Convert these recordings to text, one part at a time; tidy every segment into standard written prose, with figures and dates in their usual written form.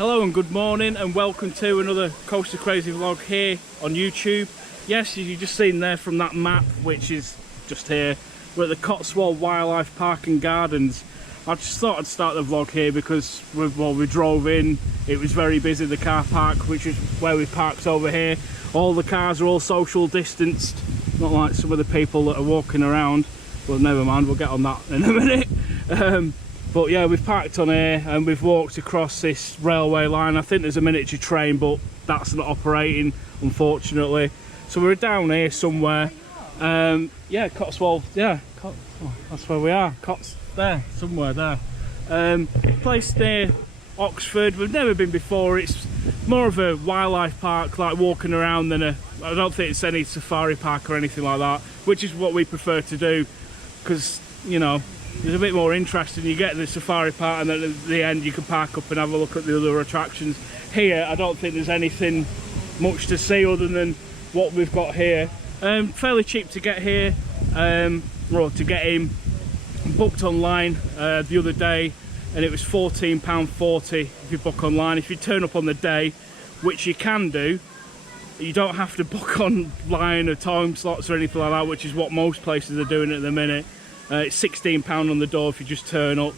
Hello and good morning and welcome to another Coaster Crazy vlog here on YouTube. Yes, you've just seen there from that map, which is just here. We're at the Cotswold Wildlife Park and Gardens. I just thought I'd start the vlog here because we drove in, it was very busy, the car park, which is where we parked over here. All the cars are all social distanced, not like some of the people that are walking around. Well, never mind, we'll get on that in a minute. But yeah, we've parked on here and we've walked across this railway line. I think there's a miniature train, but that's not operating, unfortunately. So we're down here somewhere. Yeah, Cotswold, yeah, that's where we are. There, somewhere there. Place near Oxford. We've never been before. It's more of a wildlife park, like walking around, than a, I don't think it's any safari park or anything like that, which is what we prefer to do, because, you know, there's a bit more interesting. You get to the safari park and then at the end you can park up and have a look at the other attractions. Here I don't think there's anything much to see other than what we've got here. Fairly cheap to get here, or to get in. Booked online the other day and it was £14.40 if you book online. If you turn up on the day, which you can do, you don't have to book online or time slots or anything like that, which is what most places are doing at the minute. It's £16 on the door if you just turn up,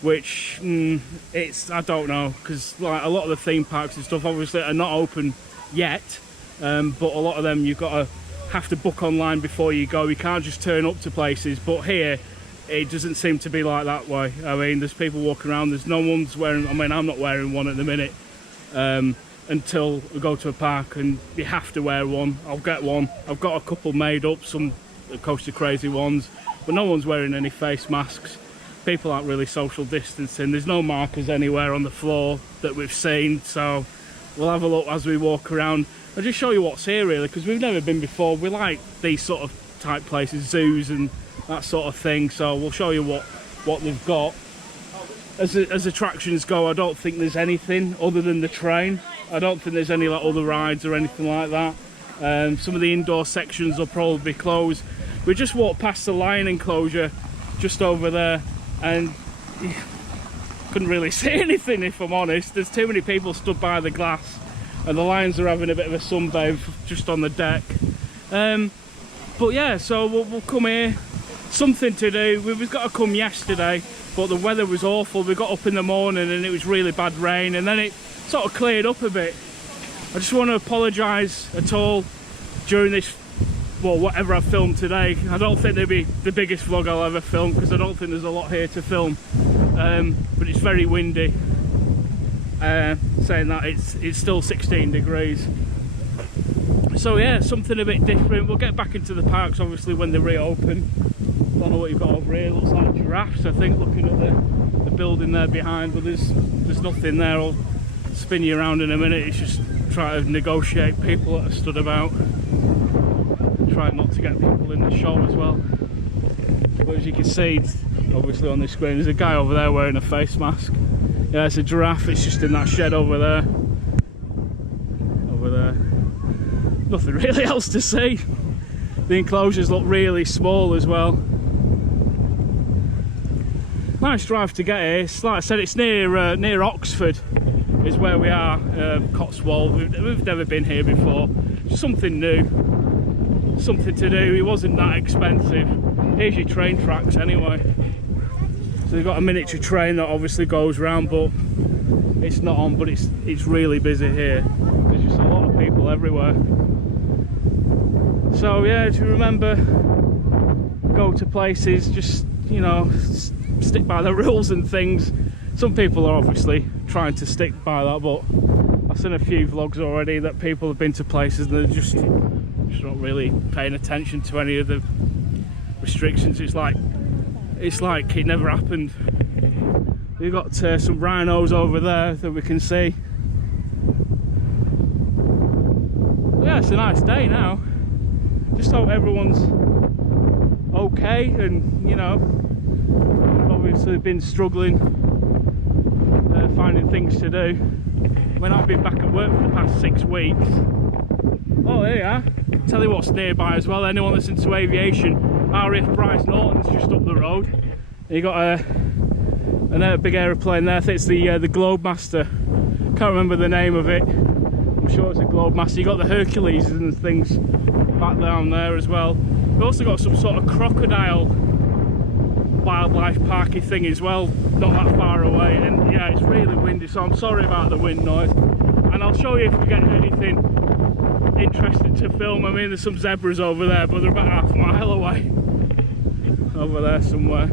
which it's, I don't know, because like a lot of the theme parks and stuff obviously are not open yet, but a lot of them you've got to have to book online before you go. You can't just turn up to places, but here it doesn't seem to be like that way. I mean, there's people walking around, there's no one's wearing, I mean, I'm not wearing one at the minute, until we go to a park and you have to wear one. I'll get one. I've got a couple made up, some Coaster Crazy ones, but no one's wearing any face masks. People aren't really social distancing. There's no markers anywhere on the floor that we've seen, so we'll have a look as we walk around. I'll just show you what's here really, because we've never been before. We like these sort of type places, zoos and that sort of thing, so we'll show you what they've got. As attractions go, I don't think there's anything other than the train. I don't think there's any like other rides or anything like that. Some of the indoor sections will probably be closed. We just walked past the lion enclosure just over there and couldn't really see anything, if I'm honest. There's too many people stood by the glass and the lions are having a bit of a sunbathe just on the deck. But yeah, so we'll come here. Something to do. We've got to come yesterday, but the weather was awful. We got up in the morning and it was really bad rain, and then it sort of cleared up a bit. I just want to apologise at all during this, well, whatever I filmed today. I don't think it'll be the biggest vlog I'll ever film, because I don't think there's a lot here to film, but it's very windy. Saying that, it's still 16 degrees. So yeah, something a bit different. We'll get back into the parks obviously when they reopen. Don't know what you've got over here. Looks like giraffes, I think, looking at the building there behind, but there's nothing there. I'll spin you around in a minute. It's just trying to negotiate people that are stood about, trying not to get people in the show as well. But as you can see, obviously on this screen, there's a guy over there wearing a face mask. Yeah, it's a giraffe. It's just in that shed over there. Over there. Nothing really else to see. The enclosures look really small as well. Nice drive to get here. It's, like I said, it's near Oxford is where we are. Cotswold. We've never been here before. Just something new, something to do. It wasn't that expensive. Here's your train tracks anyway. So they've got a miniature train that obviously goes round, but it's not on. But it's really busy here. There's just a lot of people everywhere. So yeah, if you remember, go to places, just, you know, stick by the rules and things. Some people are obviously trying to stick by that, but I've seen a few vlogs already that people have been to places and they're just not really paying attention to any of the restrictions. It's like it never happened. We've got some rhinos over there that we can see. But yeah, it's a nice day now. Just hope everyone's okay, and you know, we've obviously been struggling finding things to do. When I've been back at work for the past 6 weeks. Oh, there you are. Tell you what's nearby as well. Anyone that's into aviation, RAF Bryce Norton's just up the road. You got a big aeroplane there. I think it's the Globemaster. Can't remember the name of it. I'm sure it's a globe master. You got the Hercules and things back down there as well. We've also got some sort of crocodile wildlife parky thing as well, not that far away. And yeah, it's really windy, so I'm sorry about the wind noise. And I'll show you if we get anything interesting to film. I mean, there's some zebras over there, but they're about half a mile away. Over there somewhere.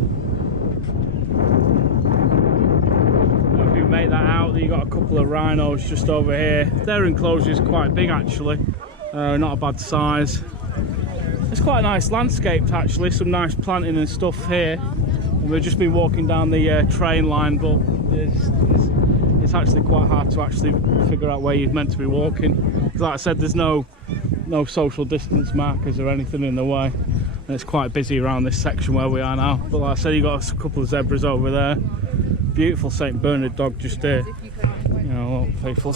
If you make that out, you got a couple of rhinos just over here. Their enclosure is quite big actually, not a bad size. It's quite a nice landscape actually, some nice planting and stuff here. And we've just been walking down the train line, but it's actually quite hard to actually figure out where you're meant to be walking. Because like I said, there's no social distance markers or anything in the way. And it's quite busy around this section where we are now. But like I said, you got a couple of zebras over there. Beautiful St Bernard dog just here. You know, people.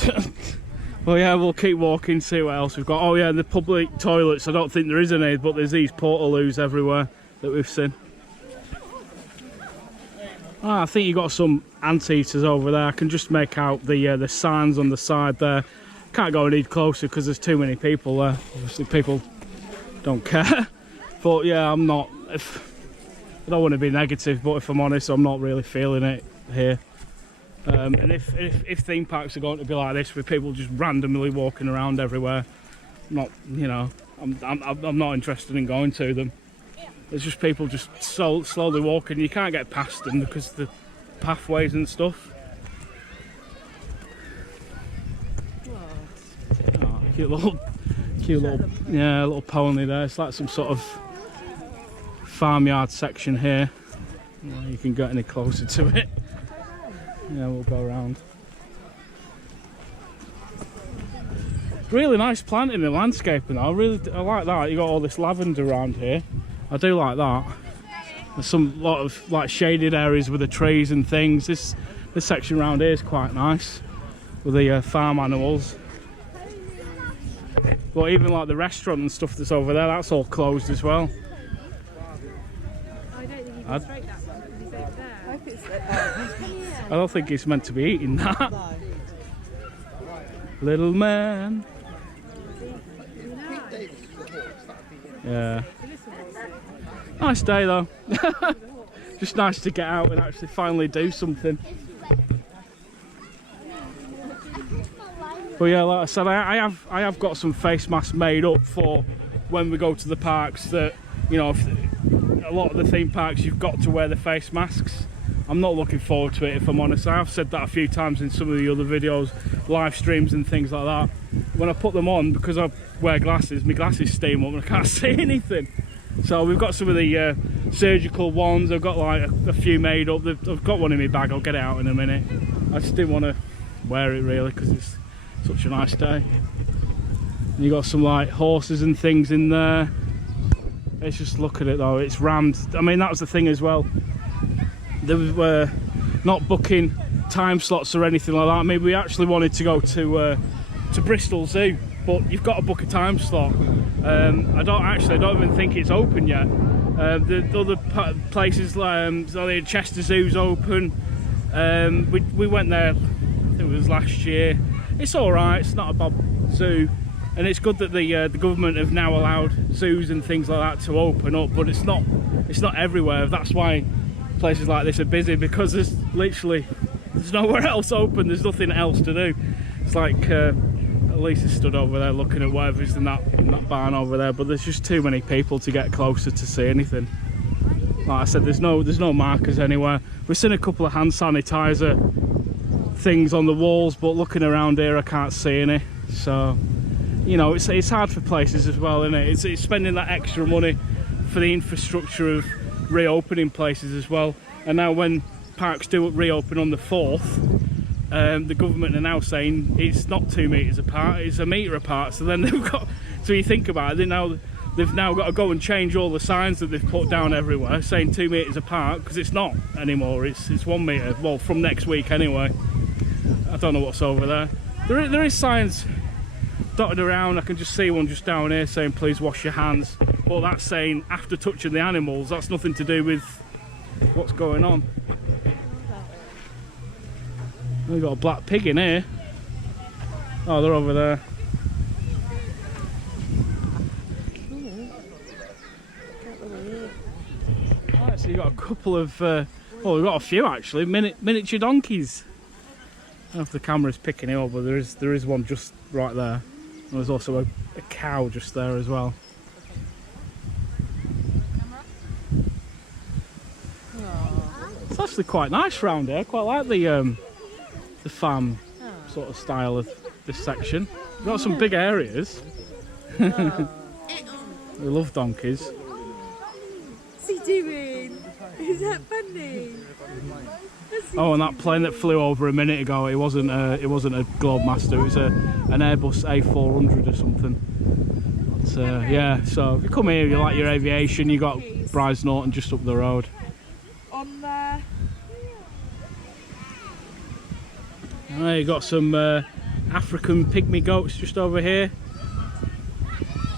Well, yeah, we'll keep walking, see what else we've got. Oh yeah, the public toilets, I don't think there is any, but there's these portaloos everywhere that we've seen. I think you got some anteaters over there. I can just make out the signs on the side there. Can't go any closer because there's too many people there. Obviously people don't care. But yeah, I don't want to be negative, but if I'm honest, I'm not really feeling it here. And if theme parks are going to be like this, with people just randomly walking around everywhere, I'm not interested in going to them. It's just people just slowly walking. You can't get past them because of the pathways and stuff. Oh, cute little, little pony there. It's like some sort of farmyard section here. Well, you can get any closer to it. Yeah, we'll go around. Really nice planting and landscaping. I like that. You got all this lavender around here. I do like that. There's some lot of like shaded areas with the trees and things. This section around here is quite nice with the farm animals. But even like the restaurant and stuff that's over there, that's all closed as well. I don't think you can straight that one because he's over there. I don't think it's meant to be eating that. Little man. Yeah. Nice day though. Just nice to get out and actually finally do something. But yeah, like I said, I have got some face masks made up for when we go to the parks. That, you know, a lot of the theme parks you've got to wear the face masks. I'm not looking forward to it, if I'm honest. I have said that a few times in some of the other videos, live streams and things like that. When I put them on, because I wear glasses, my glasses steam up and I can't see anything. So we've got some of the surgical ones. I've got like a few made up. I've got one in my bag. I'll get it out in a minute. I just didn't want to wear it really because it's such a nice day. And you got some like horses and things in there. Let's just look at it though. It's rammed. I mean, that was the thing as well. They were not booking time slots or anything like that. I mean, we actually wanted to go to Bristol Zoo, but you've got to book a time slot. I don't even think it's open yet. The other places, like Chester Zoo's open. We went there, I think it was last year. It's all right. It's not a bad zoo, and it's good that the government have now allowed zoos and things like that to open up. But it's not everywhere. That's why places like this are busy, because there's nowhere else open. There's nothing else to do. It's like Lisa's stood over there looking at whatever's in that barn over there, but there's just too many people to get closer to see anything. Like I said, there's no markers anywhere. We've seen a couple of hand sanitizer things on the walls, but looking around here I can't see any. So, you know, it's hard for places as well, isn't it? It's spending that extra money for the infrastructure of reopening places as well. And now when parks do reopen on the 4th, the government are now saying it's not 2 meters apart, it's a metre apart. So then they've got, so you think about it, they've now got to go and change all the signs that they've put down everywhere saying 2 meters apart, because it's not anymore. It's 1 metre. Well, from next week anyway. I don't know what's over there. There is signs dotted around. I can just see one just down here saying please wash your hands, but that's saying after touching the animals. That's nothing to do with what's going on. We've got a black pig in here. Oh, they're over there. Right, so you've got a couple of, well, we've got a few actually, miniature donkeys. I don't know if the camera's picking it up, but there is one just right there. And there's also a cow just there as well. It's actually quite nice round here. I quite like the farm sort of style of this section. We've got some big areas. We love donkeys. What's he doing? Is that funny? Oh, and that plane that flew over a minute ago, it wasn't a Globemaster, it was an Airbus A400 or something. But, yeah, so if you come here, you like your aviation, you got Bryce Norton just up the road. On there. You got some African pygmy goats just over here.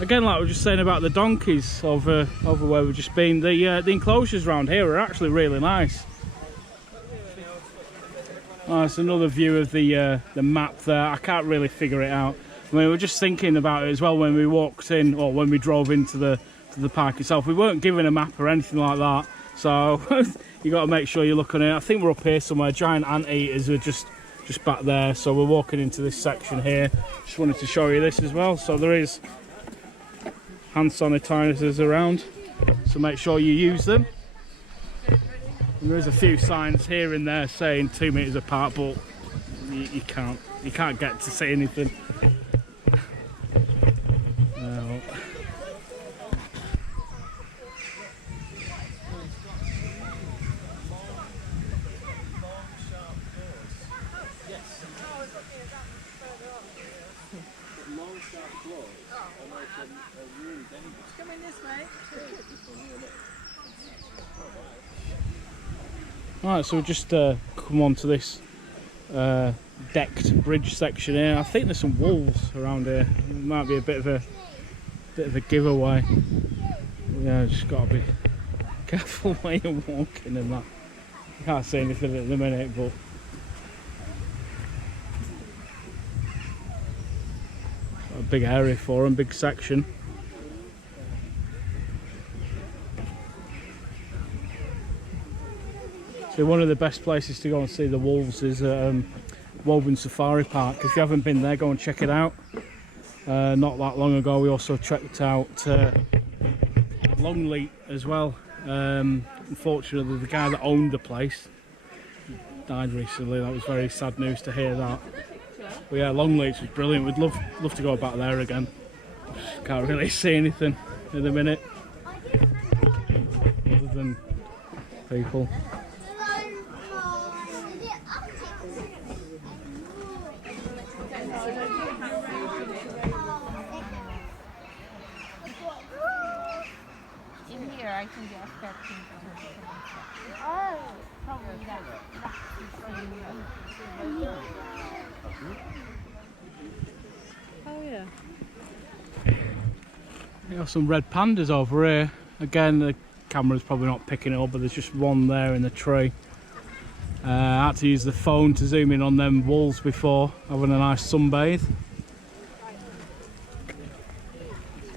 Again, like we were just saying about the donkeys over where we've just been, the enclosures around here are actually really nice. Oh, it's another view of the map there. I can't really figure it out. I mean, we were just thinking about it as well when we walked in, or when we drove into the park itself. We weren't given a map or anything like that, so you got to make sure you're looking at it. I think we're up here somewhere. Giant anteaters are just back there, so we're walking into this section here. Just wanted to show you this as well. So there is hand sanitizers around, so make sure you use them. And there is a few signs here and there saying 2 meters apart, but you can't get to see anything. Coming this way. Right, so we've just come on to this decked bridge section here. I think there's some wolves around here. It might be a bit of a giveaway. Yeah, just gotta be careful when you're walking and that. You can't see anything at the minute, but got a big area for them, big section. So one of the best places to go and see the wolves is Woburn Safari Park. If you haven't been there, go and check it out. Not that long ago we also checked out Longleat as well. Unfortunately, the guy that owned the place died recently. That was very sad news to hear that. But yeah, Longleat was brilliant. We'd love to go back there again. Can't really see anything in the minute other than people. In here, I can get a 13. Oh, probably that's Oh yeah. You got some red pandas over here. Again, the camera's probably not picking it up, but there's just one there in the tree. I had to use the phone to zoom in on them wolves before having a nice sunbathe.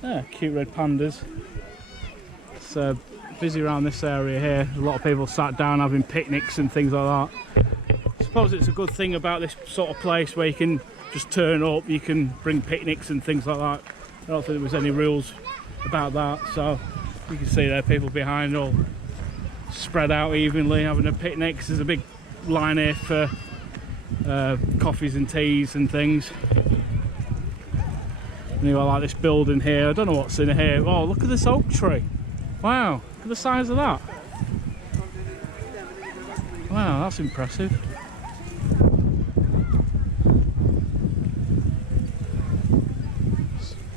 Yeah, cute red pandas. It's busy around this area here. A lot of people sat down having picnics and things like that. I suppose it's a good thing about this sort of place where you can just turn up, you can bring picnics and things like that. I don't think there was any rules about that, so you can see there people behind all spread out evenly having a picnic. There's a big line here for coffees and teas and things. And you've got like this building here. I don't know what's in here. Oh, look at this oak tree. Wow, look at the size of that. Wow, that's impressive.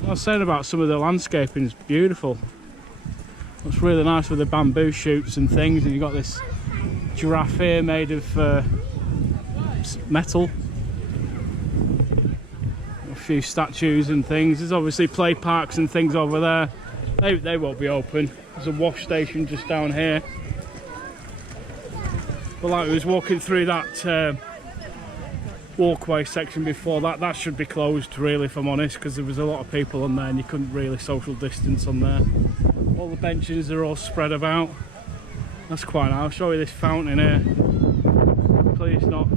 I was saying about some of the landscaping is beautiful. It's really nice with the bamboo shoots and things, and you've got this giraffe here made of metal. A few statues and things. There's obviously play parks and things over there. They won't be open. There's a wash station just down here. But like we was walking through that walkway section before that. That should be closed really, if I'm honest, because there was a lot of people on there and you couldn't really social distance on there. All the benches are all spread about. That's quite nice. I'll show you this fountain here. Please not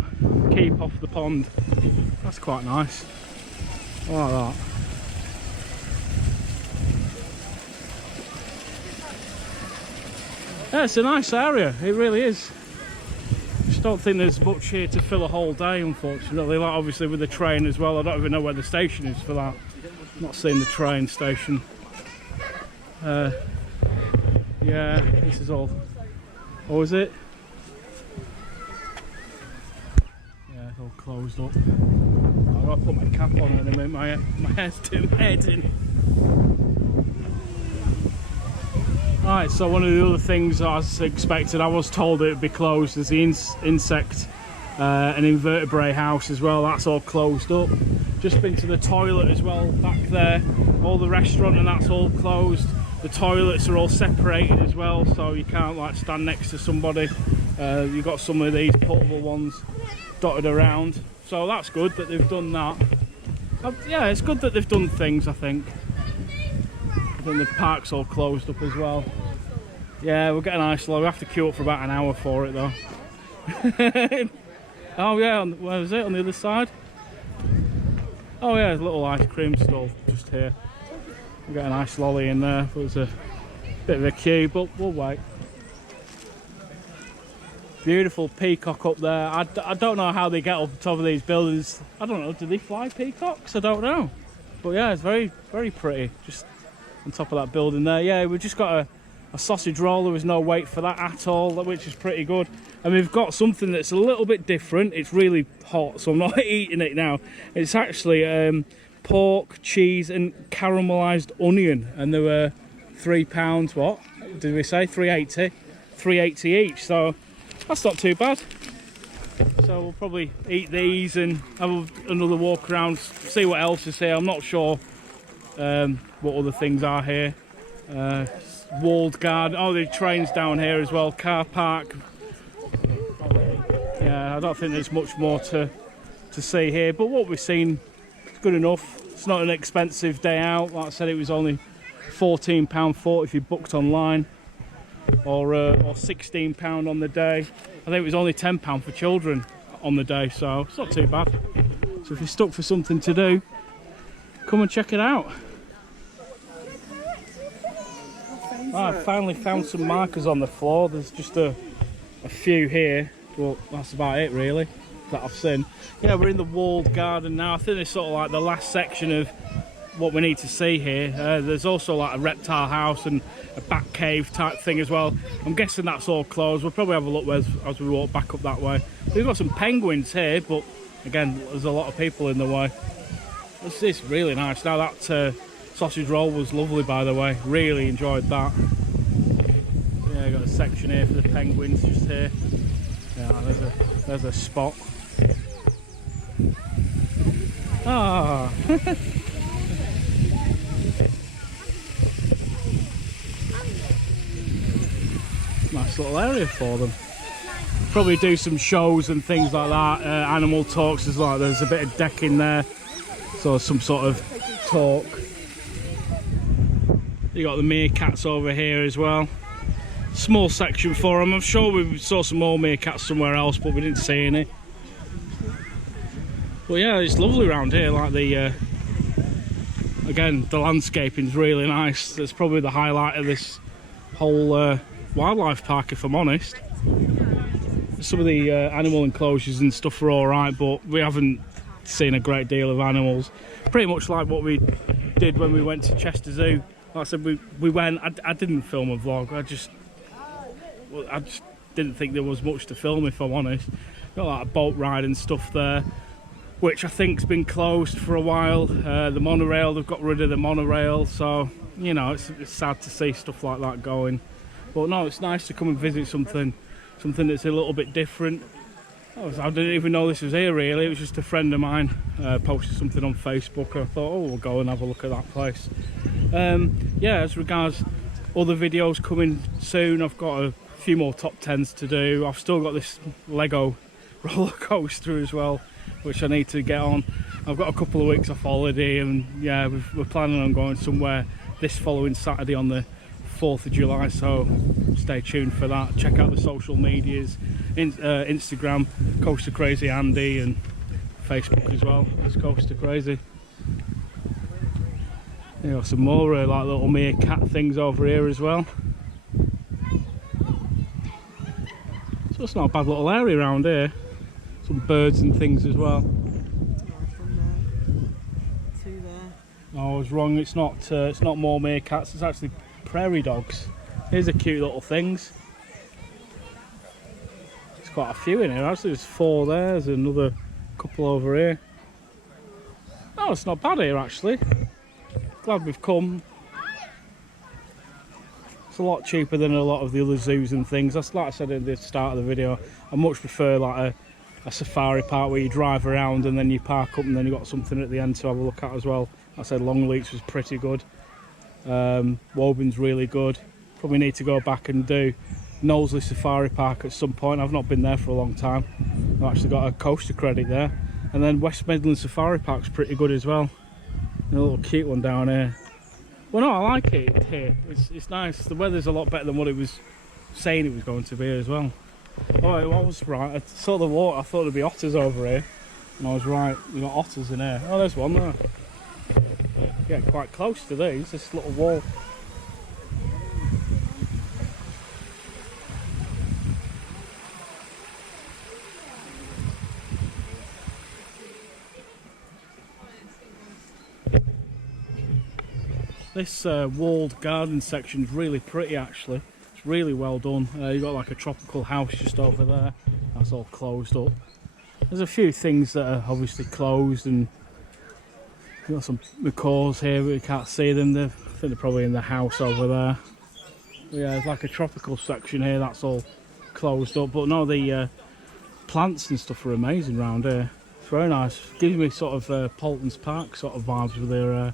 keep off the pond. That's quite nice. I like that. Yeah, it's a nice area, it really is. Just don't think there's much here to fill a whole day, unfortunately. Like obviously with the train as well. I don't even know where the station is for that. I'm not seeing the train station. Yeah, this is all. Oh, is it? Yeah, it's all closed up. I've got to put my cap on in a minute. My hair's doing my head in. Right, so one of the other things as expected, I was told it would be closed, is the insect and invertebrate house as well. That's all closed up. Just been to the toilet as well back there. All the restaurant and that's all closed. The toilets are all separated as well, so you can't like stand next to somebody. You've got some of these portable ones dotted around, so that's good that they've done that. Yeah, it's good that they've done things, I think. And the park's all closed up as well. Yeah, we'll get an ice log. We have to queue up for about an hour for it though. Oh yeah, where is it? On the other side? Oh yeah, there's a little ice cream stall just here. We'll get an ice lolly in there. There's a bit of a queue, but we'll wait. Beautiful peacock up there. I don't know how they get up the top of these buildings. I don't know, do they fly peacocks? I don't know. But yeah, it's very, very pretty. Just on top of that building there. Yeah, we've just got a sausage roll. There was no wait for that at all, which is pretty good. And we've got something that's a little bit different. It's really hot, so I'm not eating it now. It's actually pork, cheese and caramelised onion, and they were £3, what did we say, 3.80? 3.80 each, so that's not too bad. So we'll probably eat these and have another walk around, see what else is here. I'm not sure what other things are here. Walled garden. Oh, the train's down here as well. Car park. Yeah, I don't think there's much more to see here, but what we've seen is good enough. It's not an expensive day out. Like I said, it was only £14.40 if you booked online, or £16 on the day. I think it was only £10 for children on the day, so it's not too bad. So if you're stuck for something to do, come and check it out. I finally found some markers on the floor. There's just a few here, but that's about it really that I've seen. Yeah, we're in the walled garden now. I think it's sort of like the last section of what we need to see here. There's also like a reptile house and a bat cave type thing as well. I'm guessing that's all closed. We'll probably have a look as we walk back up that way. We've got some penguins here, but again, there's a lot of people in the way. It's really nice. Now that sausage roll was lovely, by the way. Really enjoyed that. Yeah, got a section here for the penguins just here. Yeah, there's a spot. Ah. Nice little area for them. Probably do some shows and things like that. Animal talks as well. There's a bit of deck in there, so some sort of talk. You got the meerkats over here as well. Small section for them. I'm sure we saw some more meerkats somewhere else, but we didn't see any. But yeah, it's lovely around here. Like the again, the landscaping is really nice. It's probably the highlight of this whole wildlife park, if I'm honest. Some of the animal enclosures and stuff are all right, but we haven't seen a great deal of animals. Pretty much like what we did when we went to Chester Zoo. Like I said, we went. I didn't film a vlog. I just didn't think there was much to film, if I'm honest. Got like a boat ride and stuff there, which I think's been closed for a while. The monorail, they've got rid of the monorail, so you know it's sad to see stuff like that going. But no, it's nice to come and visit something that's a little bit different. I didn't even know this was here really. It was just a friend of mine posted something on Facebook. I thought, oh, we'll go and have a look at that place. Yeah, as regards other videos coming soon, I've got a few more top 10s to do. I've still got this Lego roller coaster as well, which I need to get on. I've got a couple of weeks off holiday, and yeah, we're planning on going somewhere this following Saturday on the 4th of July, so stay tuned for that. Check out the social medias, Instagram, Coaster Crazy Andy, and Facebook as well, it's Coaster Crazy. You got some more like little meerkat things over here as well. So it's not a bad little area around here. Some birds and things as well. Oh, I was wrong. It's not more meerkats. It's actually prairie dogs. Here's the cute little things. There's quite a few in here. Actually, there's 4 there. There's another couple over here. Oh, it's not bad here actually. Glad we've come. It's a lot cheaper than a lot of the other zoos and things. That's like I said at the start of the video. I much prefer like a safari park where you drive around and then you park up and then you've got something at the end to have a look at as well. I said Longleats was pretty good. Woburn's really good. Probably need to go back and do Knowsley Safari Park at some point. I've not been there for a long time. I've actually got a coaster credit there. And then West Midlands Safari Park's pretty good as well. And a little cute one down here. Well, no, I like it here. It's nice. The weather's a lot better than what it was saying it was going to be as well. Oh, I was right. I saw the water. I thought there'd be otters over here, and I was right. We've got otters in here. Oh, there's one there. Getting quite close to these. This little wall. This walled garden section is really pretty actually. It's really well done. You've got like a tropical house just over there. That's all closed up. There's a few things that are obviously closed, and you've got some macaws here, but you can't see them. I think they're probably in the house over there. But yeah, there's like a tropical section here that's all closed up. But no, the plants and stuff are amazing around here. It's very nice. Gives me sort of Paulton's Park sort of vibes with their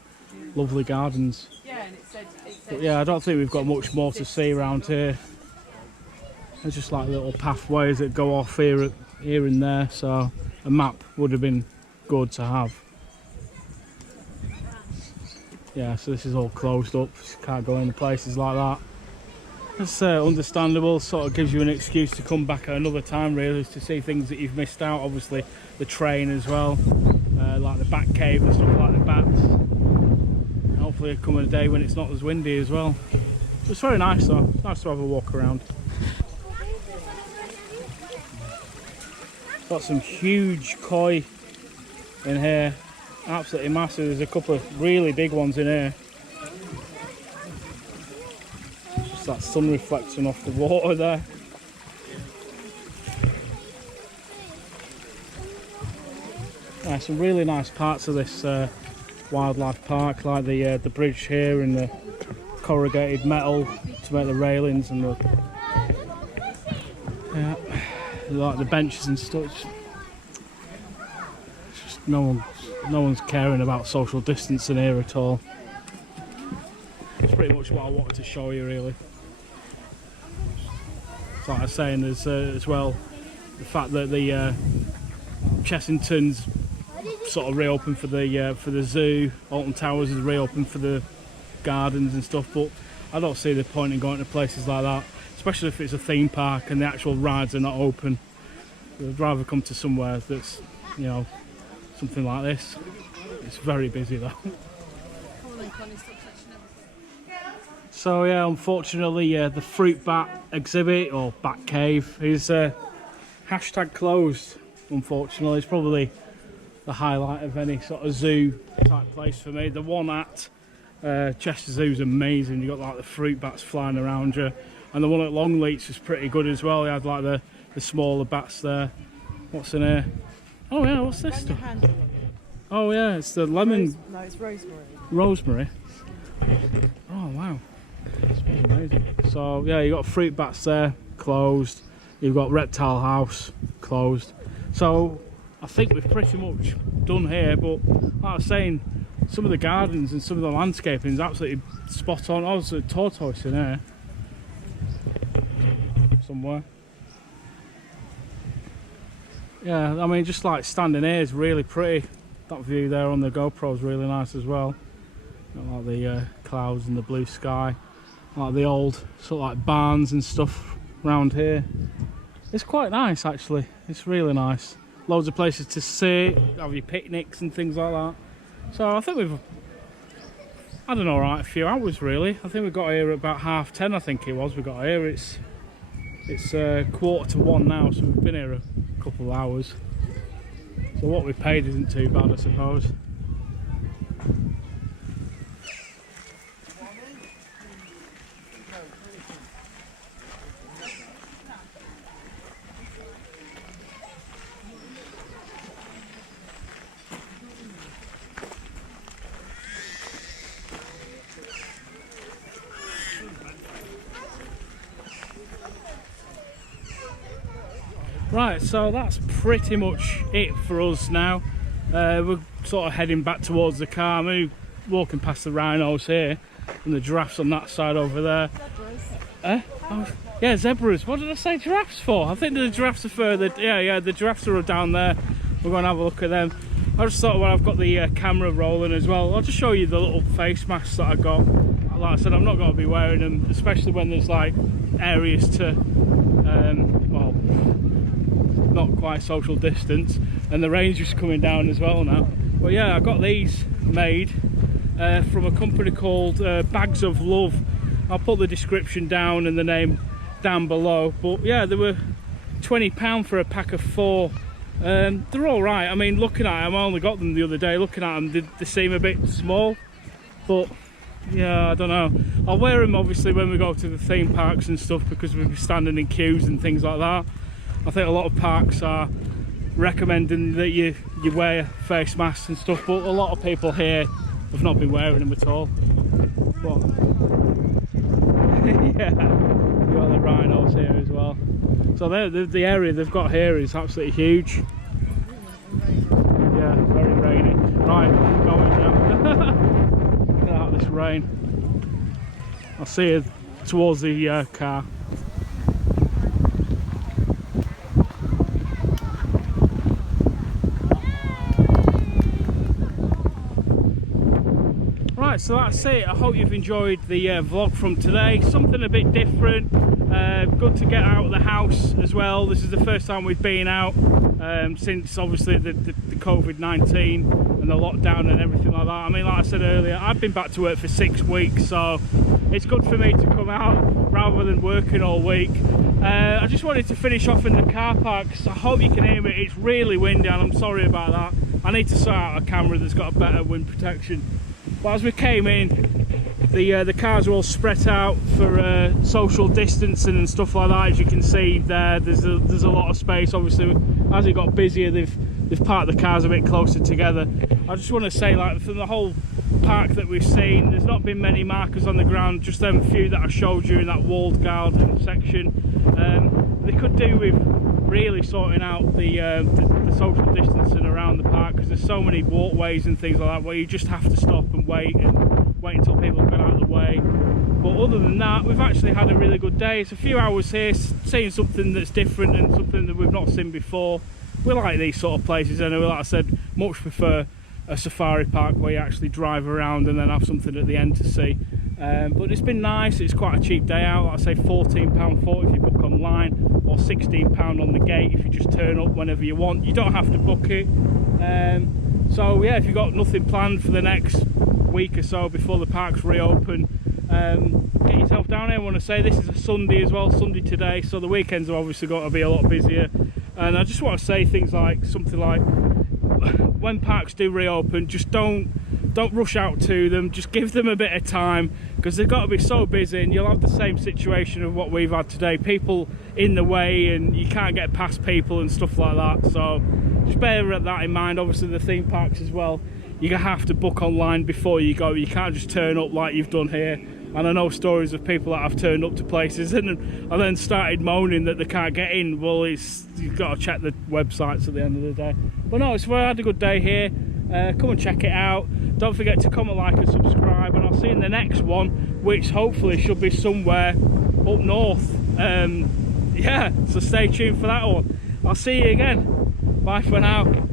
lovely gardens. Yeah, and it said But yeah, I don't think we've got much more to see around here. There's just like little pathways that go off here and there, so a map would have been good to have. Yeah, so this is all closed up, so you can't go in places like that. It's understandable, sort of gives you an excuse to come back at another time really, to see things that you've missed out. Obviously the train as well, like the bat cave and stuff like the bats. And hopefully it'll come a day when it's not as windy as well. It's very nice though, it's nice to have a walk around. Got some huge koi in here, absolutely massive. There's a couple of really big ones in here. Just that sun reflecting off the water there. Yeah, some really nice parts of this wildlife park, like the bridge here and the corrugated metal to make the railings, and the like the benches and stuff. It's just no one's caring about social distancing here at all. It's pretty much what I wanted to show you really. It's like I was saying, there's as well the fact that the Chessington's sort of reopened for the zoo. Alton Towers is reopened for the gardens and stuff, but I don't see the point in going to places like that, especially if it's a theme park and the actual rides are not open. I'd rather come to somewhere that's, you know, something like this. It's very busy though. So yeah, unfortunately the fruit bat exhibit, or bat cave, is hashtag closed. Unfortunately, it's probably the highlight of any sort of zoo type place for me. The one at Chester Zoo is amazing. You got like the fruit bats flying around you, and the one at Longleats was pretty good as well. They had like the smaller bats there. What's in here? Oh yeah, what's this stuff? Oh yeah, it's the lemon. No, it's rosemary. Rosemary. Oh wow, that's amazing. So yeah, you got fruit bats there, closed. You've got reptile house, closed. So I think we've pretty much done here, but like I was saying, some of the gardens and some of the landscaping is absolutely spot on. Oh, there's a tortoise in here somewhere. Yeah, I mean, just like standing here is really pretty. That view there on the GoPro is really nice as well. Like the clouds and the blue sky, like the old sort of like barns and stuff around here. It's quite nice actually. It's really nice. Loads of places to sit, have your picnics and things like that. So I think we've had an alright few hours really. I think we got here at about 10:30. I think it was. We got here. It's 1:45 now, so we've been here a couple of hours. So what we paid isn't too bad, I suppose. Right, so that's pretty much it for us now. We're sort of heading back towards the car. We're walking past the rhinos here and the giraffes on that side over there. Zebras. Oh, yeah, zebras. What did I say giraffes for? I think the giraffes are further. Yeah, the giraffes are down there. We're going to have a look at them. I just thought when I've got the camera rolling as well, I'll just show you the little face masks that I got. Like I said, I'm not going to be wearing them, especially when there's like areas to, well, not quite social distance, and the rain's just coming down as well now. But yeah, I got these made from a company called Bags of Love. I'll put the description down and the name down below. But yeah, they were £20 for a pack of 4. They're all right. I mean, looking at them, I only got them the other day. Looking at them, they seem a bit small, but yeah, I don't know. I'll wear them obviously when we go to the theme parks and stuff, because we'll be standing in queues and things like that. I think a lot of parks are recommending that you wear face masks and stuff, but a lot of people here have not been wearing them at all. But yeah, you've got the rhinos here as well. So the area they've got here is absolutely huge. Yeah, very rainy. Right, I'm going now. Get out of this rain. I'll see you towards the car. Right, so that's it. I hope you've enjoyed the vlog from today. Something a bit different. Good to get out of the house as well. This is the first time we've been out since obviously the COVID-19 and the lockdown and everything like that. I mean, like I said earlier, I've been back to work for 6 weeks, so it's good for me to come out rather than working all week. I just wanted to finish off in the car park, so I hope you can hear me. It's really windy and I'm sorry about that. I need to sort out a camera that's got a better wind protection. But as we came in, the cars are all spread out for social distancing and stuff like that. As you can see there, there's a lot of space. Obviously, as it got busier, they've parked the cars a bit closer together. I just want to say, like, from the whole park that we've seen, there's not been many markers on the ground, just them few that I showed you in that walled garden section. They could do with really sorting out the social distancing around the park, because there's so many walkways and things like that where you just have to stop and wait until people get out of the way. But other than that, we've actually had a really good day. It's a few hours here seeing something that's different and something that we've not seen before. We like these sort of places anyway. Like I said, much prefer a safari park where you actually drive around and then have something at the end to see. But it's been nice. It's quite a cheap day out. Like I say, £14.40 if you book online, or £16 on the gate if you just turn up whenever you want. You don't have to book it. So yeah, if you've got nothing planned for the next week or so before the parks reopen, get yourself down here. I want to say this is a Sunday as well, Sunday today, so the weekends are obviously got to be a lot busier. And I just want to say things like something like, when parks do reopen, just don't rush out to them. Just give them a bit of time, because they've got to be so busy, and you'll have the same situation of what we've had today, people in the way and you can't get past people and stuff like that. So just bear that in mind. Obviously the theme parks as well, you have to book online before you go. You can't just turn up like you've done here. And I know stories of people that have turned up to places and then started moaning that they can't get in. Well, you've got to check the websites at the end of the day. But no, I had a good day here. Come and check it out. Don't forget to comment, like and subscribe, and I'll see you in the next one, which hopefully should be somewhere up north. Yeah, so stay tuned for that one. I'll see you again. Bye for now.